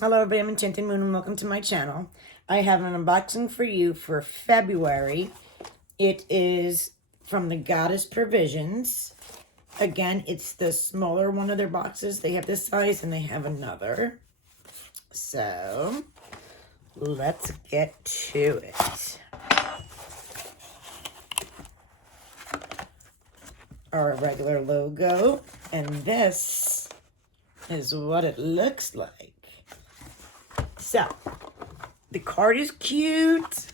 Hello everybody, I'm Enchanted Moon and welcome to my channel. I have an unboxing for you for February. It is from the Goddess Provisions. Again, it's the smaller one of their boxes. They have this size and they have another. So, let's get to it. Our regular logo, and this is what it looks like. So, the card is cute.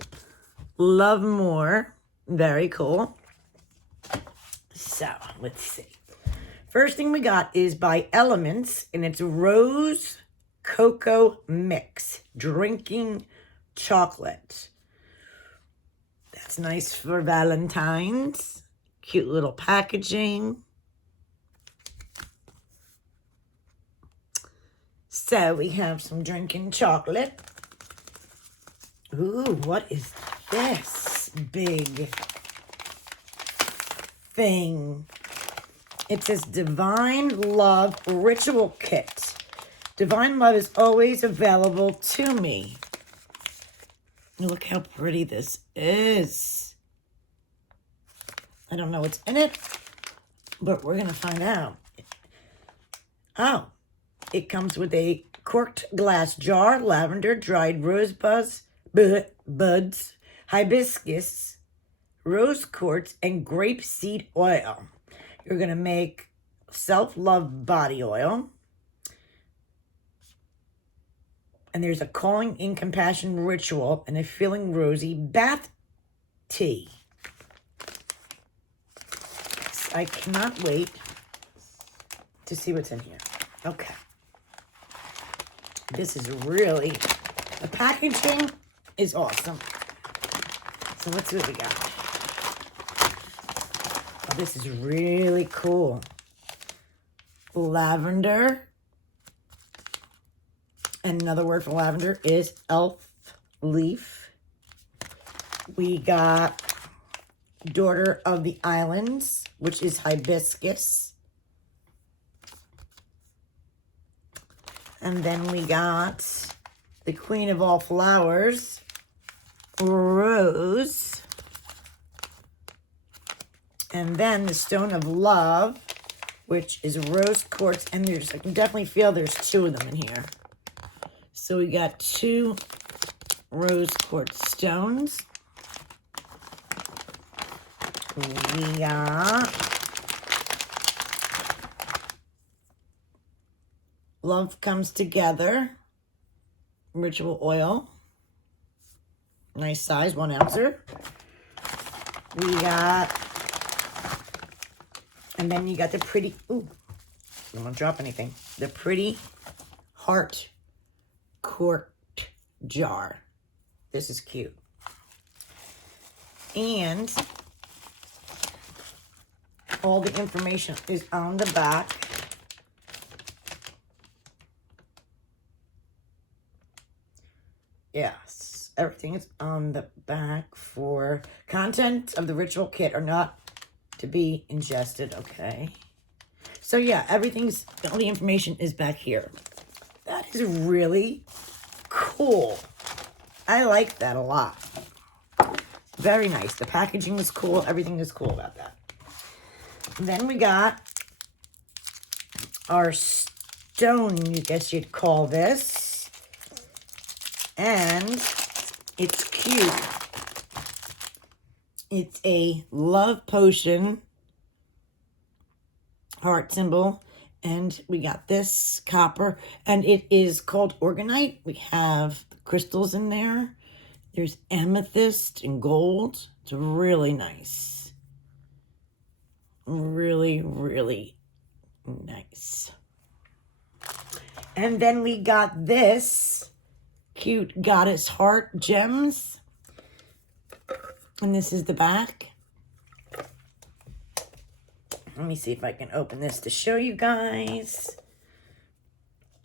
Love more. Very cool. So, let's see. First thing we got is by Elements, and it's Rose Cocoa Mix. Drinking chocolate. That's nice for Valentine's. Cute little packaging. So, we have some drinking chocolate. Ooh, what is this big thing? It says Divine Love Ritual Kit. Divine Love is always available to me. Look how pretty this is. I don't know what's in it, but we're going to find out. Oh, it comes with a corked glass jar, lavender, dried rosebuds, buds, hibiscus, rose quartz, and grapeseed oil. You're going to make self-love body oil. And there's a calling in compassion ritual and a feeling rosy bath tea. I cannot wait to see what's in here. Okay. This is really, the packaging is awesome. So let's see what we got. Oh, this is really cool. Lavender. And another word for lavender is elf leaf. We got Daughter of the Islands, which is hibiscus. And then we got the Queen of All Flowers, Rose. And then the Stone of Love, which is rose quartz. And I can definitely feel there's two of them in here. So we got two rose quartz stones. We got Love Comes Together ritual oil. Nice size, 1 ouncer. We got, and then you got the pretty, ooh, I don't want to drop anything. The pretty heart corked jar. This is cute. And all the information is on the back. Yes, everything is on the back for contents of the ritual kit are not to be ingested. Okay. So yeah, all the information is back here. That is really cool. I like that a lot. Very nice. The packaging is cool. Everything is cool about that. And then we got our stone, I guess you'd call this. And it's cute. It's a love potion heart symbol. And we got this copper, and it is called Organite. We have the crystals in there. There's amethyst and gold. It's really nice. Really, really nice. And then we got this cute goddess heart gems. And this is the back. Let me see if I can open this to show you guys.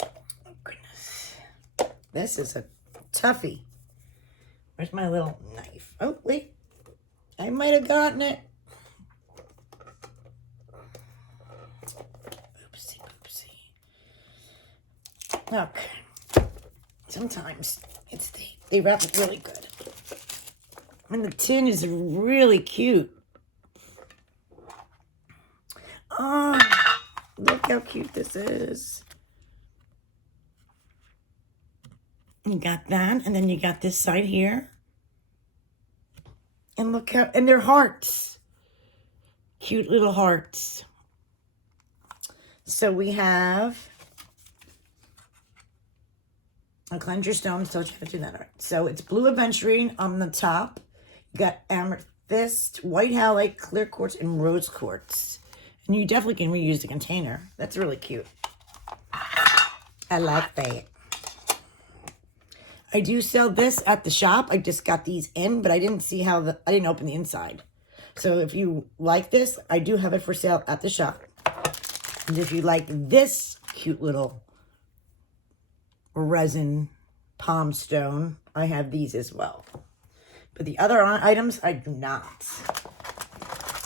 Oh, goodness. This is a toughie. Where's my little knife? Oh, wait. I might have gotten it. Oopsie, oopsie. Okay. Sometimes they wrap it really good. And the tin is really cute. Oh, look how cute this is. You got that, and then you got this side here. And look how, and they're hearts. Cute little hearts. So we have a cleanse your stones. Told you how to do that. All right. So it's blue aventurine on the top. You got amethyst, white halite, clear quartz, and rose quartz. And you definitely can reuse the container. That's really cute. I like that. I do sell this at the shop. I just got these in, but I didn't see how I didn't open the inside. So if you like this, I do have it for sale at the shop. And if you like this cute little resin palm stone, I have these as well. But the other items, I do not.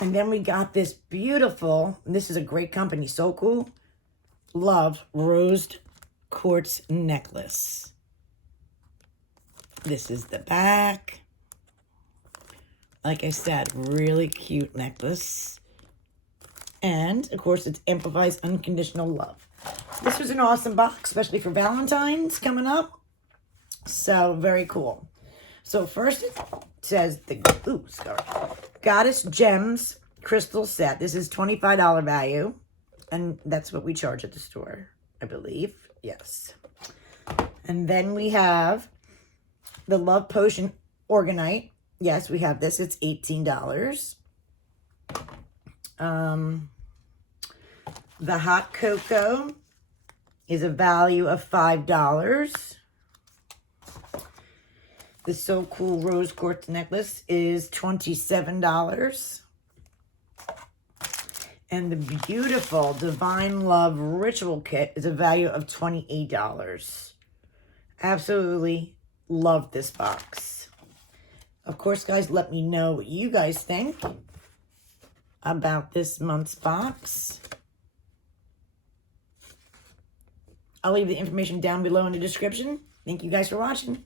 And then we got this beautiful, this is a great company, So Cool, Love Rose Quartz Necklace. This is the back. Like I said, really cute necklace. And, of course, it amplifies unconditional love. This was an awesome box, especially for Valentine's coming up. So, very cool. So, first it says the Goddess Gems Crystal Set. This is $25 value. And that's what we charge at the store, I believe. Yes. And then we have the Love Potion Organite. Yes, we have this. It's $18. The Hot Cocoa is a value of $5. The So Cool Rose Quartz Necklace is $27. And the beautiful Divine Love Ritual Kit is a value of $28. Absolutely love this box. Of course, guys, let me know what you guys think about this month's box. I'll leave the information down below in the description. Thank you guys for watching.